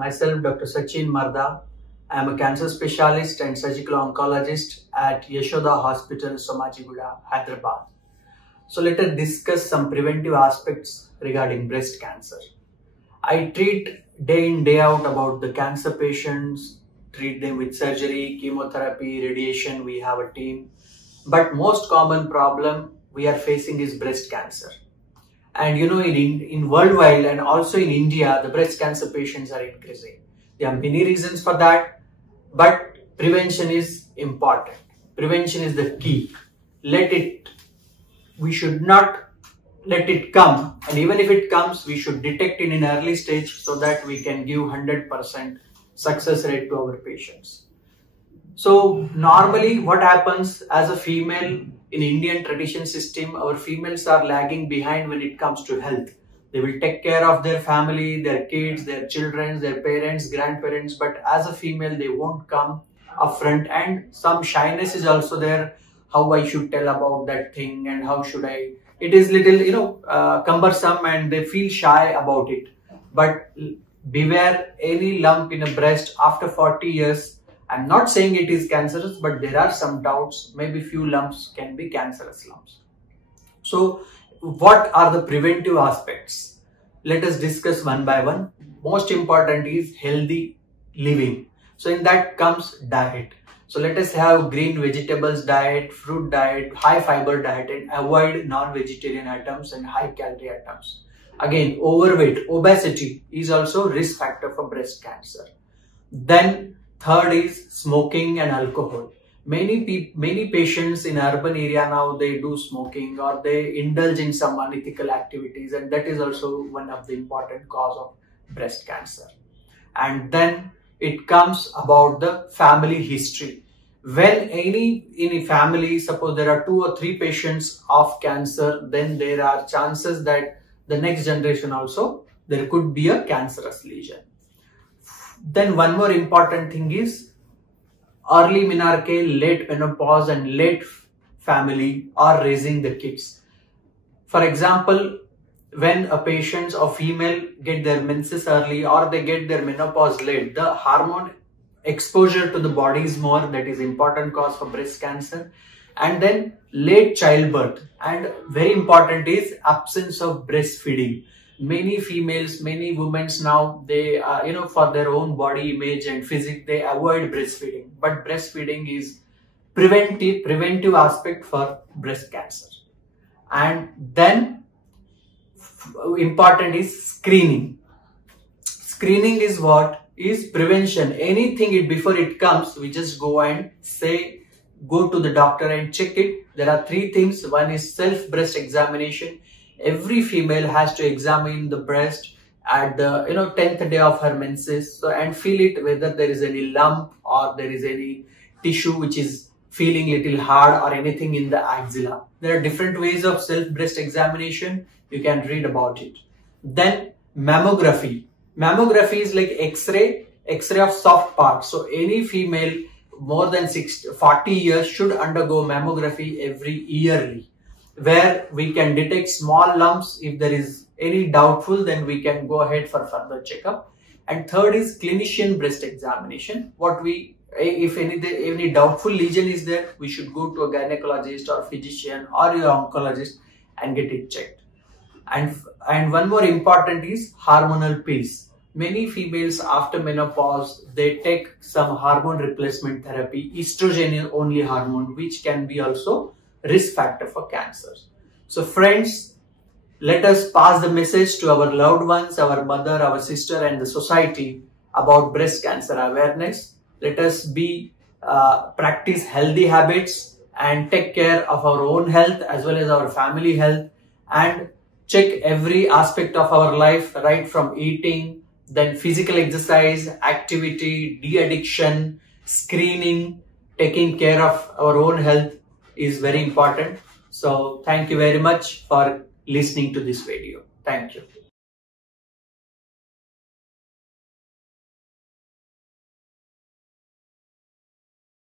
Myself, Dr. Sachin Marda. I am a cancer specialist and surgical oncologist at Yashoda Hospital, Somajiguda, Hyderabad. So let us discuss some preventive aspects regarding breast cancer. I treat day in, day out about the cancer patients, treat them with surgery, chemotherapy, radiation. We have a team. But most common problem we are facing is breast cancer. And you know, in worldwide and also in India, the breast cancer patients are increasing. There are many reasons for that, but prevention is important. Prevention is the key. We should not let it come. And even if it comes, we should detect it in an early stage so that we can give 100% success rate to our patients. So normally what happens as a female in Indian tradition system, our females are lagging behind when it comes to health. They will take care of their family, their kids, their children, their parents, grandparents, but as a female, they won't come upfront, and some shyness is also there. How I should tell about that thing and how should I? It is little, cumbersome, and they feel shy about it. But beware, any lump in a breast after 40 years, I'm not saying it is cancerous, but there are some doubts. Maybe few lumps can be cancerous lumps. So what are the preventive aspects? Let us discuss one by one. Most important is healthy living. So in that comes diet. So let us have green vegetables diet, fruit diet, high fiber diet, and avoid non-vegetarian items and high calorie items. Again, overweight, obesity is also risk factor for breast cancer. Then third is smoking and alcohol. Many patients in urban area now, they do smoking or they indulge in some unethical activities, and that is also one of the important cause of breast cancer. And then it comes about the family history. When in a family, suppose there are 2 or 3 patients of cancer, then there are chances that the next generation also there could be a cancerous lesion. Then one more important thing is early menarche, late menopause, and late family or raising the kids. For example, when a patient or female get their menses early or they get their menopause late, the hormone exposure to the body is more. That is important cause for breast cancer. And then late childbirth, and very important is absence of breastfeeding. Many females, many women now, they for their own body image and physique, they avoid breastfeeding. But breastfeeding is preventive aspect for breast cancer. And then important is screening. Screening is what? Is prevention. Anything before it comes, we just go and go to the doctor and check it. There are 3 things. One is self breast examination. Every female has to examine the breast at the 10th day of her menses, and feel it whether there is any lump or there is any tissue which is feeling little hard or anything in the axilla. There are different ways of self breast examination. You can read about it. Then mammography. Mammography is like X-ray of soft parts. So any female more than 40 years should undergo mammography every yearly, where we can detect small lumps. If there is any doubtful, then we can go ahead for further checkup. And third is clinician breast examination. If any doubtful lesion is there, we should go to a gynecologist or physician or your oncologist and get it checked. And one more important is hormonal pills. Many females after menopause, they take some hormone replacement therapy, estrogen only hormone, which can be also risk factor for cancer. So friends, let us pass the message to our loved ones, our mother, our sister, and the society about breast cancer awareness. Let us practice healthy habits and take care of our own health as well as our family health, and check every aspect of our life, right from eating, then physical exercise, activity, de-addiction, screening, taking care of our own health is very important. So thank you very much for listening to this video. Thank you.